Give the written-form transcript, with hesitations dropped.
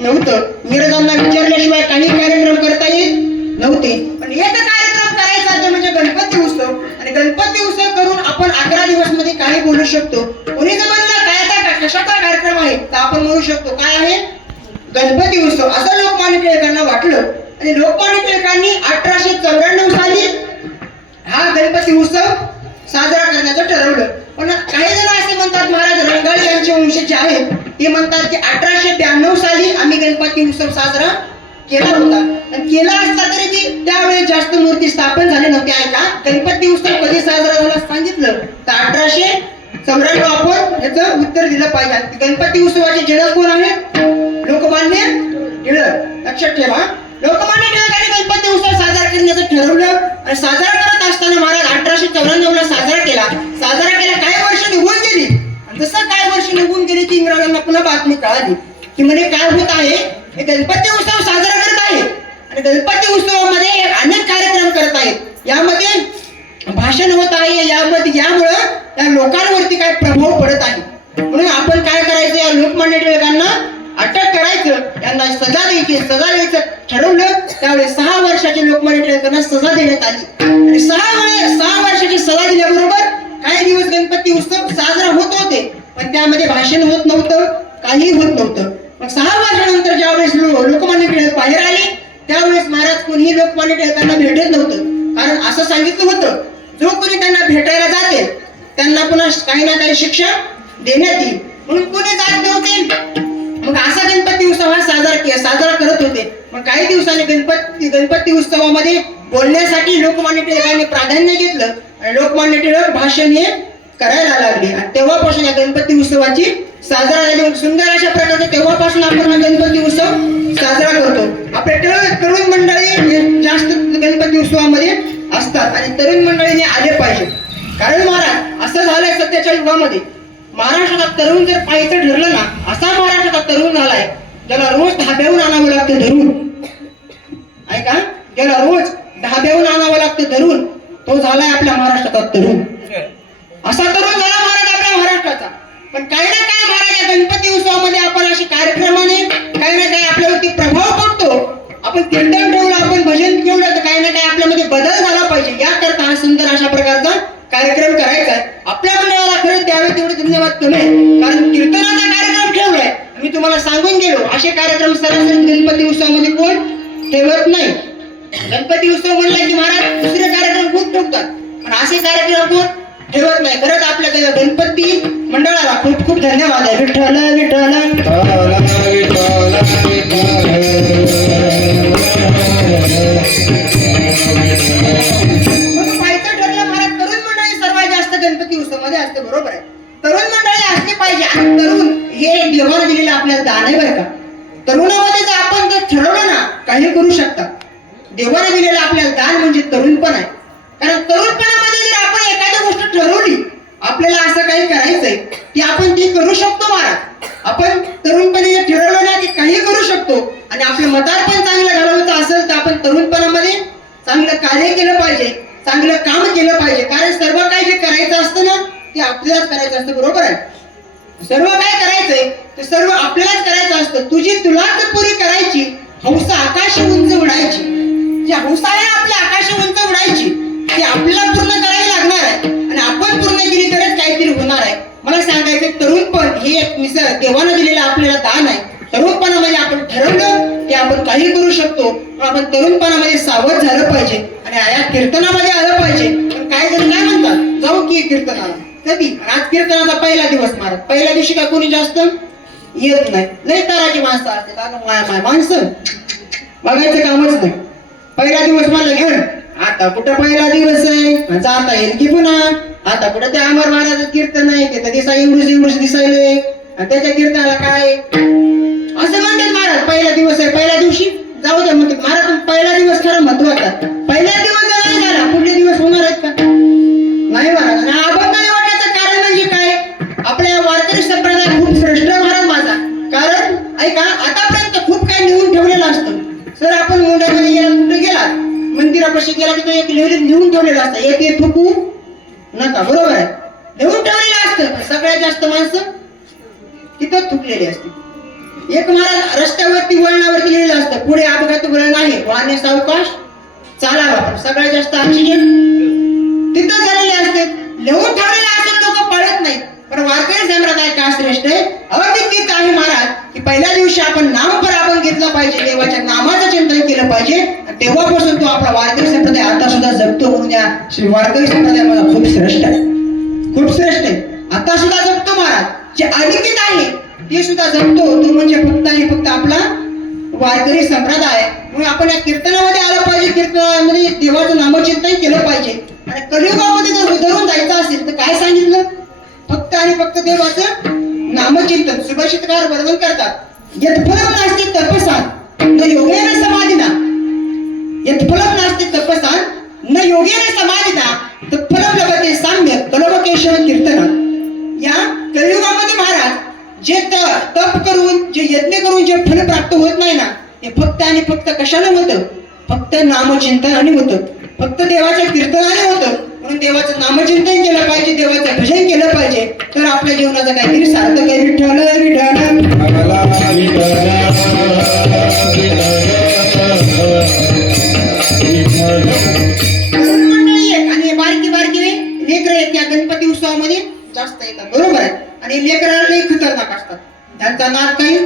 नव्हतं. इंग्रजांना विचारल्याशिवाय काही कार्यक्रम करता येत नव्हते. पण एक कार्यक्रम करायचा ते म्हणजे गणपती उत्सव. आणि गणपती उत्सव करून आपण 11 दिवस मध्ये काही बोलू शकतो. कोणी जर म्हणलं काय कशाचा कार्यक्रम आहे तर आपण म्हणू शकतो काय आहे, गणपती उत्सव. असं लोकमान्य टिळकांना वाटलं आणि लोकमान्य टिळकांनी 1894 साली हा गणपती उत्सव साजरा करण्याचं ठरवलं. पण काही जण असे म्हणतात महाराज रंगाळे यांचे वंशज आहेत ते म्हणतात की 1892 साली आम्ही गणपती उत्सव साजरा केला होता. आणि केला असता तरी बी त्यावेळी जास्त मूर्ती स्थापन झाले नव्हते. ऐका, गणपती उत्सव कधी साजरा झाला सांगितलं तर 1894 आपण याचं उत्तर दिलं पाहिजे. गणपती उत्सवाचे जनक कोण आहेत, लोकमान्य टिळक. लक्षात ठेवा, लोकमान्य टिळकांनी गणपती उत्सव साजरा करण्याचं ठरवलं आणि साजरा करत असताना महाराज 1894 ला साजरा केला. काही वर्ष निघून गेली आणि जसं काही वर्ष निघून गेली की इंग्रजांना पुन्हा बातमी कळाली की म्हणे काय होत आहे, हे गणपती उत्सव साजरा करत आहे आणि गणपती उत्सवामध्ये अनेक कार्यक्रम करत आहेत, यामध्ये भाषण होत आहे, यामुळं त्या लोकांवरती काय प्रभाव पडत आहे. म्हणून आपण काय करायचं, या लोकमान्य टिळकांना अटक करायचं, त्यांना सजा द्यायचं ठरवलं. त्यावेळी 6 वर्षाचे लोकमान्य टिळकांना सजा देण्यात आली आणि 6 वर्षाची सजा दिल्याबरोबर काही दिवस गणपती उत्सव साजरा होत होते. पण त्यामध्ये भाषण होत नव्हतं, काही होत नव्हतं. मग 6 वर्षानंतर ज्यावेळेस लोकमान्य टिळक बाहेर आले त्यावेळेस महाराज कोणी लोकमान्य टिळकांना भेटत नव्हतं. कारण असं सांगितलं होतं जो कोणी त्यांना भेटायला जाते त्यांना पुन्हा काही ना काही शिक्षा देण्यात येईल, म्हणून कोणी जात नव्हते. मग असा गणपती उत्सव हा साजरा करत होते. मग काही दिवसांनी गणपती उत्सवामध्ये बोलण्यासाठी लोकमान्य टिळकांनी प्राधान्य घेतलं आणि लोकमान्य टिळक भाषण हे करायला लागले आणि तेव्हापासून या गणपती उत्सवाची साजरा झाली. सुंदर अशा प्रकारे तेव्हापासून आपण हा गणपती उत्सव साजरा करतो. आपले तरुण मंडळी जास्त गणपती उत्सवामध्ये असतात आणि तरुण मंडळीने आले पाहिजे. कारण महाराज असं झालंय सध्याच्या युगामध्ये महाराष्ट्रात तरुण जर पाहायचं ठरलं ना, असा महाराष्ट्रात तरुण झालाय ज्याला रोज धाब्याहून आणावं लागतं धरून. ऐका, ज्याला रोज धाब्याहून आणावं लागतं धरून, तो झालाय आपल्या महाराष्ट्राचा तरुण. असा तरुण झाला महाराज आपल्या महाराष्ट्राचा. पण काही ना काय महाराज या गणपती उत्सवामध्ये आपण अशी कार्यक्रमाने काही ना काही आपल्यावरती प्रभाव पडतो. आपण कीर्तन ठेवलं, आपण भजन ठेवलं तर काही ना काही आपल्यामध्ये बदल झाला पाहिजे. याकरता हा सुंदर अशा प्रकारचा कार्यक्रम करायचा आहे. आपल्या मंडळाला खरंच द्यावे तेवढे धन्यवाद कमी, कारण कीर्तनाचा कार्यक्रम ठेवलाय. मी तुम्हाला सांगून गेलो असे कार्यक्रम सरासरी गणपती उत्सवामध्ये कोण ठेवत नाही. गणपती उत्सव म्हणला की महाराज दुसरे कार्यक्रम खूप ठेवतात पण असे कार्यक्रम कोण ठेवत नाही. खरंच आपल्या गणपती मंडळाला खूप खूप धन्यवाद आहे. विठ्ठल गणपती उत्सवामध्ये असते, बरोबर आहे. तरुण मंडळी असली पाहिजे आणि तरुण हे देवाने दिलेलं आपल्याला दान आहे बरं का. तरुणामध्ये जर आपण जर ठरवलं ना काही करू शकता. देवाने दिलेलं आपल्याला दान म्हणजे तरुणपण आहे. कारण तरुणपणामध्ये जर आपण एखादी गोष्ट ठरवली, आपल्याला असं काही करायचंय की आपण ती करू शकतो महाराज. आपण तरुणपणे जर ठरवलं ना की काही करू शकतो आणि आपलं म्हातारपण चांगलं घालवायचं असेल तर आपण तरुणपणामध्ये चांगलं कार्य केलं पाहिजे, चांगलं काम केलं पाहिजे. कारण सर्व काही जे करायचं असतं ना ते आपल्यालाच करायचं असतं, बरोबर आहे. सर्व काय करायचंय ते सर्व आपल्यालाच करायचं असतं. तुलाच पुरी करायची हौसा आकाश उंच उडायची. जी हौसा आहे आपल्या आकाश उंच उडायची ती आपल्याला पूर्ण करावी लागणार आहे आणि आपण पूर्ण केली तरच काहीतरी होणार आहे. मला सांगायचं तरुणपण हे एक देवानं दिलेलं आपल्याला दान आहे. तरुणपणामध्ये आपण ठरवलं की आपण काही करू शकतो, पण आपण तरुणपणामध्ये सावध झालं पाहिजे आणि या कीर्तनामध्ये आलं पाहिजे. पण काही जण काय म्हणतात जाऊ की कीर्तनाला, कधी आज कीर्तनाचा पहिला दिवस महाराज, पहिल्या दिवशी काय कोणी जास्त येत नाही. लय तराची माणसं असते, माणसं बघायचं कामच नाही. पहिला दिवस मला घेऊन आता कुठं पहिला दिवस आहे, जाता येईल की पुन्हा आता कुठं ते अमर महाराज कीर्तन आहे ते तर एवढूच दिसायले आणि त्याच्या कीर्तनाला काय असं म्हणतात महाराज. पहिला दिवस आहे, पहिल्या दिवशी जाऊ द्या म्हणते महाराज. पहिला दिवस खरा महत्वाचा. पहिला दिवस जर नाही झाला पुढले दिवस होणार आहेत का? नाही महाराज. आणि अभंग निवडण्याचं कारण म्हणजे काय, आपल्या वारकरी संप्रदाय खूप श्रेष्ठ महाराज माझा. कारण ऐका आतापर्यंत खूप काही लिहून ठेवलेलं असतं. सर आपण मुंड्यामध्ये गेला कुठे गेला मंदिरापाशी गेला की तो एक लिहून ठेवलेलं असतं, एक थुकू नका, बरोबर आहे. लिहून ठेवलेलं असतं. सगळ्यात जास्त माणसं तिथं थुकलेली असते. एक महाराज रस्त्यावरती वळणावरती लिहिलेलं असतं, पुढे अपघात वळण आहे, वाहने सावकाश चालावा. पण सगळ्यात जास्त ऍक्सिडेंट तिथं झालेले असते. लिहून ठेवलेले असतात, लोक पाळत नाहीत. पण वारकरी संप्रदाय का श्रेष्ठ आहे, अविदित आहे महाराज, की पहिल्या दिवशी आपण नामपर आपण घेतला पाहिजे, देवाच्या नामाचं चिंतन केलं पाहिजे. आणि तेव्हापासून तो आपला वारकरी संप्रदाय आता सुद्धा जगतो. म्हणून या श्री वारकरी संप्रदाय मला खूप श्रेष्ठ आहे, खूप श्रेष्ठ आहे. आता सुद्धा जगतो महाराज. जे अलिखित आहे ते सुद्धा जगतो, तो म्हणजे फक्त आणि फक्त आपला वारकरी संप्रदाय. म्हणून आपण या कीर्तनामध्ये आलं पाहिजे, कीर्तनामध्ये देवाचं नामचिंतन केलं पाहिजे. आणि कलियुगामध्ये जर उधळून जायचं असेल तर काय सांगितलं, फक्त आणि फक्त देवाचं नामचिंतन. सुभाषितकार वर्णन करतात, यत्फलम नास्ति तपसां न योगेन समाधिना, यत्फलम नास्ति तपसां न योगेन समाधिना तत्फलम लभते साम्यक कलवकेशव कीर्तना. या कलियुगामध्ये महाराज जे तप करून, जे यज्ञ करून जे फल प्राप्त होत नाही ना, हे फक्त आणि फक्त कशाने होतं, फक्त नामचिंतनाने होतं, फक्त देवाच्या कीर्तनाने होतं. म्हणून देवाचं नामचिंतन केलं पाहिजे, देवाचं भजन केलं पाहिजे, तर आपल्या जीवनाचं काहीतरी सार्थक आहे. विठ्ठल विठ्ठल मंडळी आहेत आणि बारकी बारकी लेकरं आहेत या गणपती उत्सवामध्ये जास्त येतात, बरोबर आहे. आणि लेकरं लई खतरनाक असतात, त्यांचा नाद काही